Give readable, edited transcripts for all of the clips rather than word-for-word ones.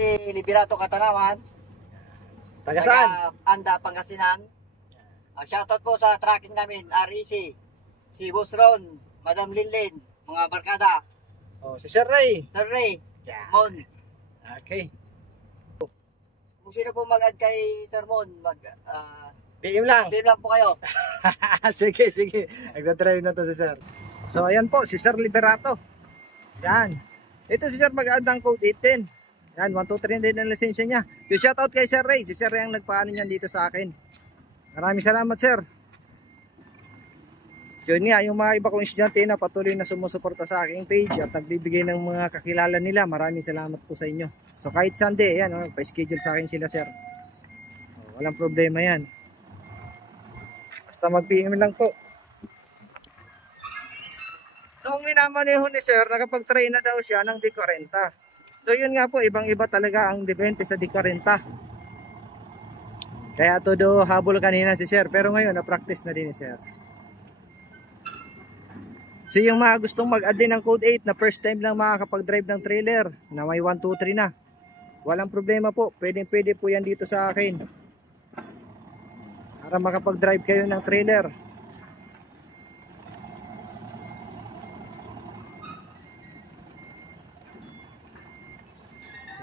si Liberato Katanawan. Taga saan? Anda, Pangasinan. Shoutout po sa tracking namin, REC, si Boss Ron, Madam Linlin, mga barkada. Oh, si Sir Ray. Sir Ray, Yeah. Mon. Okay. Kung sino po mag-add kay Sir Mon, PM lang. PM lang po kayo. Sige, sige. Nagdadrive na to si Sir. So, ayan po, si Sir Liberato. Yan. Ito si Sir mag-add ng code 810. Yan, 123 din ang lisensya niya. So, shoutout kay Sir Ray. Si Sir Ray ang nagpaano niyan dito sa akin. Maraming salamat, Sir. So, yun nga, yung mga iba kong estudyante na patuloy na sumusuporta sa aking page at nagbibigay ng mga kakilala nila. Maraming salamat po sa inyo. So, kahit Sunday, yan, pa-schedule sa akin sila, Sir. Walang problema yan. Basta mag-PM lang po. So, ang minamaneho ni Sir, nakapag-try na daw siya ng D40. So, yun nga po, ibang-iba talaga ang depende sa D40. Kaya todo habol kanina si Sir, pero ngayon na-practice na din ni Sir. So, yung mga gustong mag-add din ng code 8 na first time lang makakapag-drive ng trailer na may 1, 2, 3 na, walang problema po, pwede po yan dito sa akin para makapag-drive kayo ng trailer.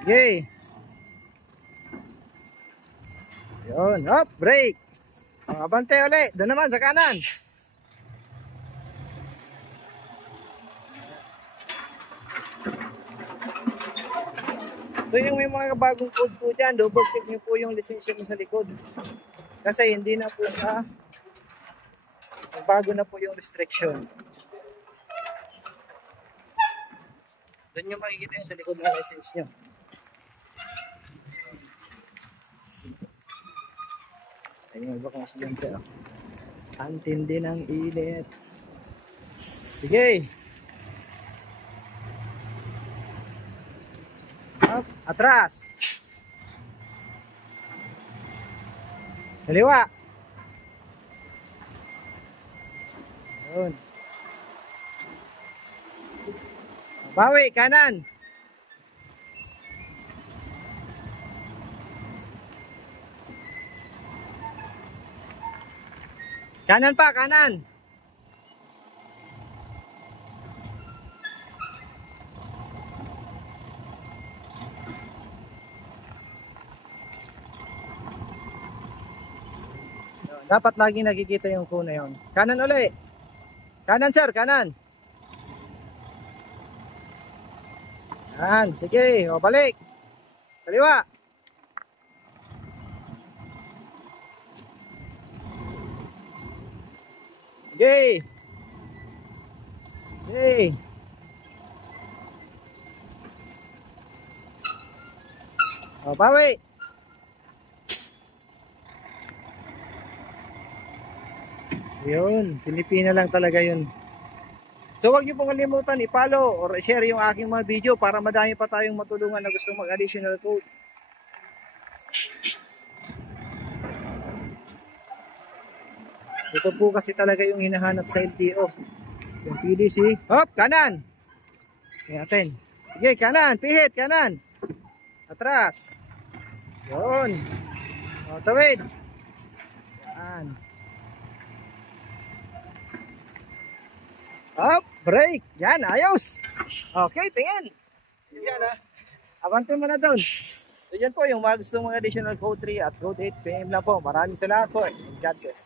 Sige. Yun, hop, brake. Abante ulit, doon naman sa kanan. So yung may mga bagong code po dyan, double check nyo po yung lisensya mo sa likod. Kasi hindi na po bago na po yung restriction. Doon nyo makikita yung sa likod ng license nyo. Ayun yung iba kong estudyante. Antindi ng init. Sige. Up, atras. Kaliwa. Yun. Bawi, kanan. Kanan pa, kanan. Dapat lagi nakikita yung phone na yun. Kanan ulit. Kanan, sir, kanan. Yan, sige, o balik. Kaliwa. Sige. Sige. O, bawi. Yun, Pilipina lang talaga yun. So wag niyo pong kalimutan i-follow or share yung aking mga video para madami pa tayong matulungan na gusto mag-additional code. Ito po kasi talaga yung hinahanap sa LTO. Yung PDC. Hop, kanan. Tingnan natin. Sige, kanan, pihit, kanan. Atras. Yun. O, tawid. Yan. Up, break. Yan, ayos. Okay, tingin. Yan ha. Abante mo na doon. So yan po yung mga gusto mga additional code 3 at code 8 PM lang po. Maraming salamat po. God bless.